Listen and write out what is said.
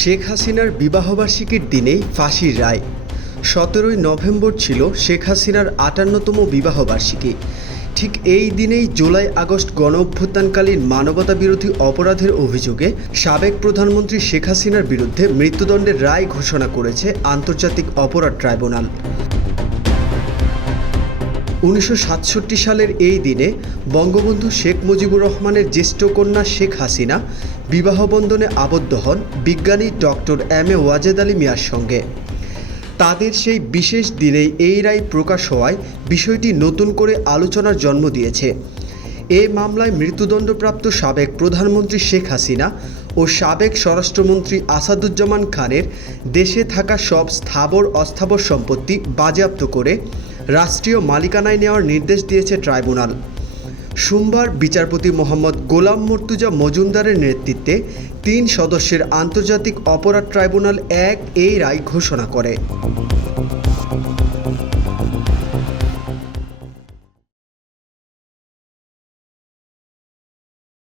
শেখ হাসিনার বিবাহবার্ষিকীর দিনেই ফাঁসির রায়। সতেরোই নভেম্বর ছিল শেখ হাসিনার আটান্নতম বিবাহবার্ষিকী। ঠিক এই দিনেই জুলাই আগস্ট গণ অভ্যুত্থানকালীন মানবতা বিরোধী অপরাধের অভিযোগে সাবেক প্রধানমন্ত্রী শেখ হাসিনার বিরুদ্ধে মৃত্যুদণ্ডের রায় ঘোষণা করেছে আন্তর্জাতিক অপরাধ ট্রাইব্যুনাল। উনিশশো সাতষট্টি সালের এই দিনে বঙ্গবন্ধু শেখ মুজিবুর রহমানের জ্যেষ্ঠ কন্যা শেখ হাসিনা বিবাহবন্ধনে আবদ্ধ হন বিজ্ঞানী doctor M A Wazed Ali মিয়ার সঙ্গে। তাদের সেই বিশেষ দিনেই এই রায় প্রকাশ হওয়ায় বিষয়টি নতুন করে আলোচনার জন্ম দিয়েছে। এ মামলায় মৃত্যুদণ্ডপ্রাপ্ত সাবেক প্রধানমন্ত্রী শেখ হাসিনা ও সাবেক স্বরাষ্ট্রমন্ত্রী আসাদুজ্জামান খানের দেশে থাকা সব স্থাবর অস্থাবর সম্পত্তি বাজেয়াপ্ত করে রাষ্ট্রীয় মালিকানায় নেওয়ার নির্দেশ দিয়েছে ট্রাইব্যুনাল। সোমবার বিচারপতি মোহাম্মদ গোলাম মর্তুজা মজুমদারের নেতৃত্বে তিন সদস্যের আন্তর্জাতিক অপরাধ ট্রাইব্যুনাল এক এই রায় ঘোষণা করে।